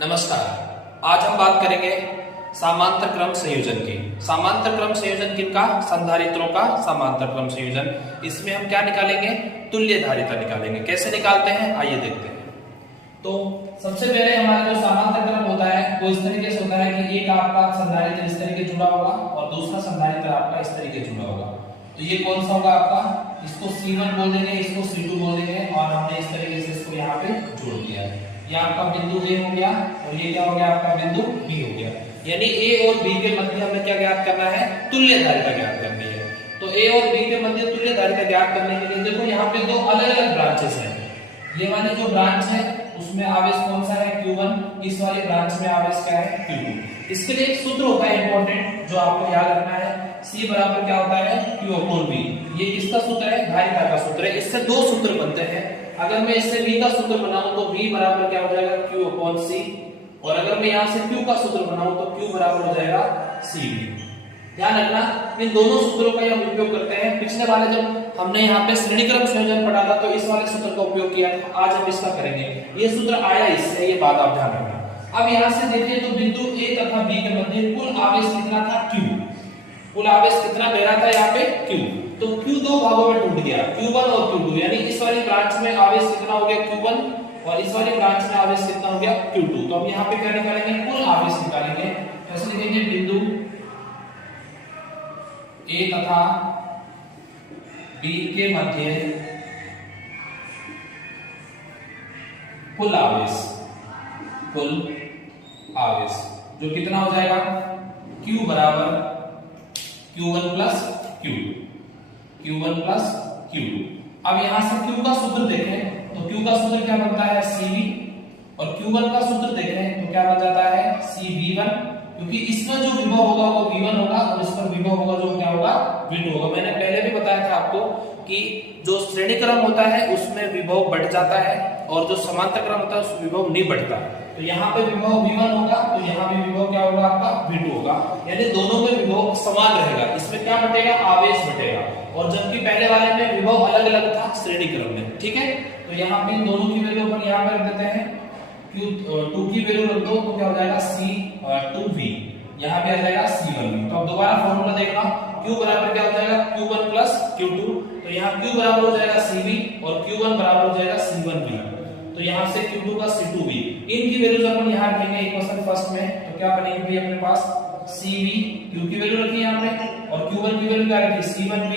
नमस्कार। आज हम बात करेंगे समांतर क्रम संयोजन की। समांतर क्रम संयोजन किनका? संधारित्रों का समांतर क्रम संयोजन। इसमें हम क्या निकालेंगे? तुल्य धारिता निकालेंगे। कैसे निकालते हैं आइए देखते हैं। तो सबसे पहले हमारा जो समांतर क्रम होता है वो इस तरीके से होता है कि एक आपका संधारित्र इस तरीके जुड़ा होगा और दूसरा संधारित्र आपका इस तरीके जुड़ा होगा। तो ये कौन सा होगा आपका? इसको C1 बोल देंगे, इसको C2 बोल देंगे और हमने इस तरीके से इसको यहाँ पे जोड़ दिया है। ये आपका बिंदु A हो गया और ये क्या हो गया? आपका बिंदु B हो गया। यानी A और B के मध्य हमें क्या ज्ञात करना है? तुल्य धारिता ज्ञात करनी है। तो A और B के मध्य तुल्य धारिता ज्ञात करने के लिए देखो यहाँ पे दो अलग अलग ब्रांचेस हैं। ये वाली जो ब्रांच है उसमें आवेश कौन सा है? Q1। इस वाली ब्रांच में आवेश क्या है? Q2। इसके लिए एक सूत्र होता है इंपॉर्टेंट जो आपको याद रखना है। C बराबर क्या होता है? Q/V। ये किसका सूत्र है? धारिता का सूत्र है। इससे दो सूत्र बनते हैं। अगर मैं इससे V का सूत्र बनाऊं तो V बराबर क्या हो जाएगा? Q/C। और अगर मैं यहाँ से Q का सूत्र बनाऊं तो Q बराबर हो जाएगा CV। ध्यान रखना इन दोनों सूत्रों का हम उपयोग करते हैं। पिछले वाले जब हमने यहाँ पे श्रेणी क्रम संयोजन पढ़ा था तो इस वाले सूत्र का उपयोग किया था। आज हम इसका करेंगे। ये सूत्र आया इससे, ये बात आप ध्यान रखना। अब यहाँ से देखिए तो बिंदु A तथा B के मध्य कुल आवेश कितना था? Q। कुल आवेश कितना गहरा था यहाँ पे? Q। तो Q दो भागों में टूट गया, Q1 और Q2। यानी इस वाली ब्रांच में आवेश कितना हो गया? Q1 और इस वाली ब्रांच में आवेश कितना हो गया? Q2। तो हम यहाँ पे क्या निकालेंगे? कुल आवेश निकालेंगे। ऐसे लिखेंगे बिंदु A तथा B के मध्य कुल आवेश जो कितना हो जाएगा? Q बराबर Q1 प्लस Q2। अब यहां से Q का सूत्र देखें तो Q का सूत्र क्या बनता है? CV। और Q1 का सूत्र देखें तो क्या बन जाता है? CV1। क्योंकि इसमें जो विभव होगा वो V1 होगा और इस पर विभव होगा जो क्या होगा? V2 होगा। मैंने पहले भी बताया था आपको कि जो श्रेणी क्रम होता है उसमें विभव बढ़ जाता है और जो समांतर क्रम होता है उसमें विभव नहीं बढ़ता। तो यहाँ पे विभव V1 होगा तो यहाँ भी विभव क्या होगा? आपका V2 होगा। यानी दोनों में विभव समान रहेगा। इसमें क्या बटेगा? आवेश बटेगा। और जबकि पहले वाले में विभव अलग अलग था श्रेणी क्रम में। ठीक है, तो यहाँ पे इन दोनों की वैल्यू अपन यहाँ पे रख देते हैं। Q2 की वैल्यू रख दो तो क्या हो जाएगा? C2V। यहाँ पे आ जाएगा C1V। तो अब दोबारा फॉर्मूला देखना, Q बराबर क्या हो जाएगा? Q1 plus Q2। तो यहाँ Q बराबर हो जाएगा CV और Q1 बराबर हो जाएगा C1V। तो यहाँ से Q2 का C2V। इनकी वैल्यूज अपन यहाँ रखेंगे इक्वेशन फर्स्ट में। तो क्या बनेगी अपने पास? CV, Q की वैल्यू रखी यहाँ पे और Q1 की वैल्यू क्या रखी? C1V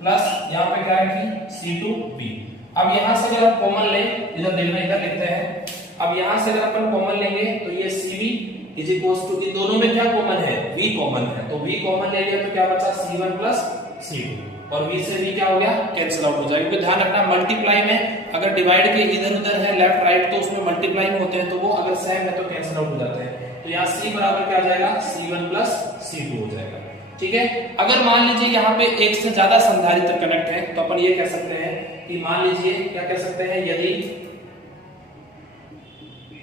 प्लस यहाँ पे क्या रखी? C2V। अब यहाँ से अगर आप कॉमन लें, इधर देखना, इधर लिखते हैं। अब यहाँ से अगर अपन कॉमन लेंगे तो ये CV इज इक्वल्स टू, इन दोनों में क्या कॉमन है? V कॉमन है। तो V कॉमन ले लिया तो क्या बचा? C1 प्लस C2 और V से V क्या हो गया? कैंसिल आउट हो जाएगा। क्योंकि ध्यान रखना मल्टीप्लाई में अगर डिवाइड के इधर उधर है लेफ्ट राइट तो उसमें मल्टीप्लाई होते हैं तो वो अगर सेम है तो कैंसिल आउट हो जाते हैं। तो यहाँ C बराबर क्या आ जाएगा? C1 प्लस C2 हो जाएगा। ठीक है, अगर मान लीजिए यहाँ पे एक से ज्यादा संधारित्र कनेक्ट है तो अपन ये कह सकते हैं कि मान लीजिए क्या कह सकते हैं, यदि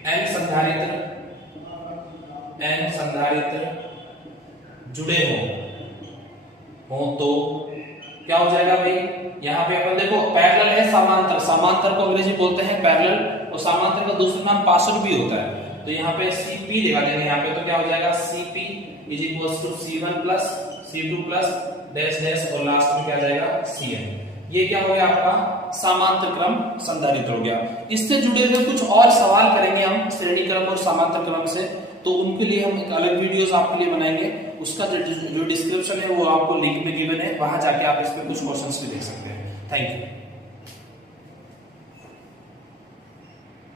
n संधारित्र जुड़े हो तो क्या हो जाएगा भाई? यहाँ पे अपन देखो पैरेलल है, समांतर को अंग्रेजी बोलते हैं पैरेलल, और समांतर का दूसरा नाम पार्श्व भी होता है। तो यहाँ पे CP लगा देंगे यहाँ पे, तो क्या हो जाएगा? CP is equals to C1 plus C2 plus dash dash और लास्ट में क्या आ जाएगा? CN। ये क्या हो गया? आपका समांतर क्रम संधारित्र हो गया। इससे जुड़े हुए कुछ और सवाल करेंगे हम श्रेणी क्रम और समांतर क्रम से, तो उनके लिए हम एक अलग वीडियोस आपके लिए बनाएंगे। उसका जो डिस्क्रिप्शन है वो आपको लिंक में गिवन है, वहां जाके आप इस पे कुछ क्वेश्चंस भी देख सकते हैं। Thank you.